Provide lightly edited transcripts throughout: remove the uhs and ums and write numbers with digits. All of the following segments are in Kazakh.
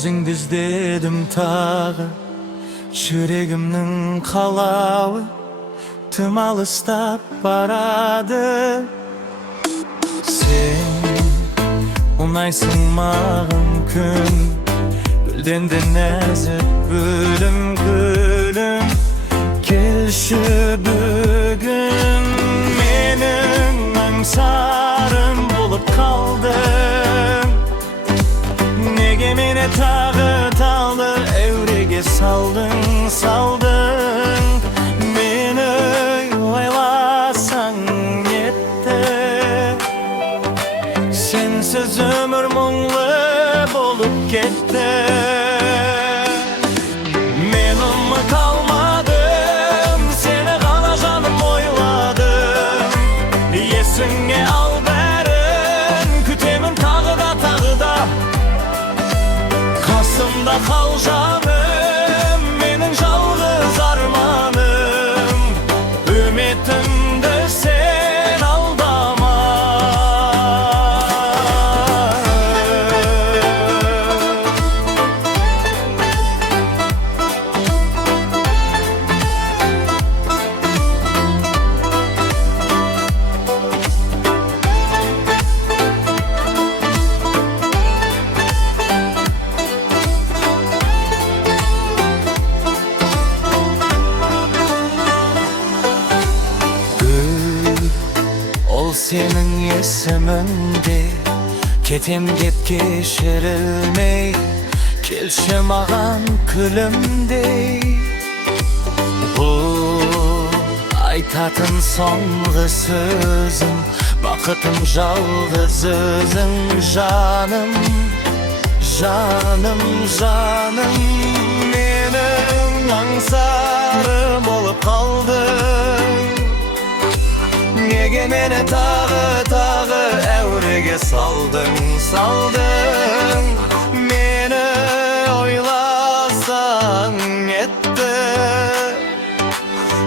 Özüңdü izledim tağı, yüregimnin kalağı tüm alыстап baradı. Sen unaysың mağın күн, gülden de nәзік gülüm gülüm. Келші бүгін менің аңсарым болып қалдың. Неге мені тағы талды әуреге салдың. Мені ойласаң нетті, сенсіз өмір мұңлы болып кетті. Мен ұмыт алмадым, сені ғана жаным ойладым. Есіңе ал бәрін, күтемін тағы да. Қасымда қал жаным, менің жалғыз арманым. Үмітімді сен алдама. Ол сенің есіміңде, кетем деп кешірілмей. Келші маған күлімдей. Бұл айтатын соңғы сөзім, бақытым жалғыз өзің жаным. Менің аңсарым болып қалдың. Неге мені тағы әуреге салдың. Мені ойласаң етті,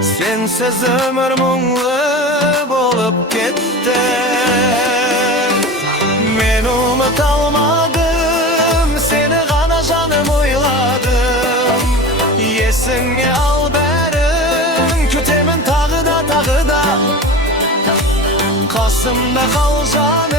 сенсіз өмір мұңлы болып кетті. Мен ұмыт алмадым, сені ғана жаным ойладым. Есіңе ал бәрін, күтемін тағы да. Қасымда қал жаным.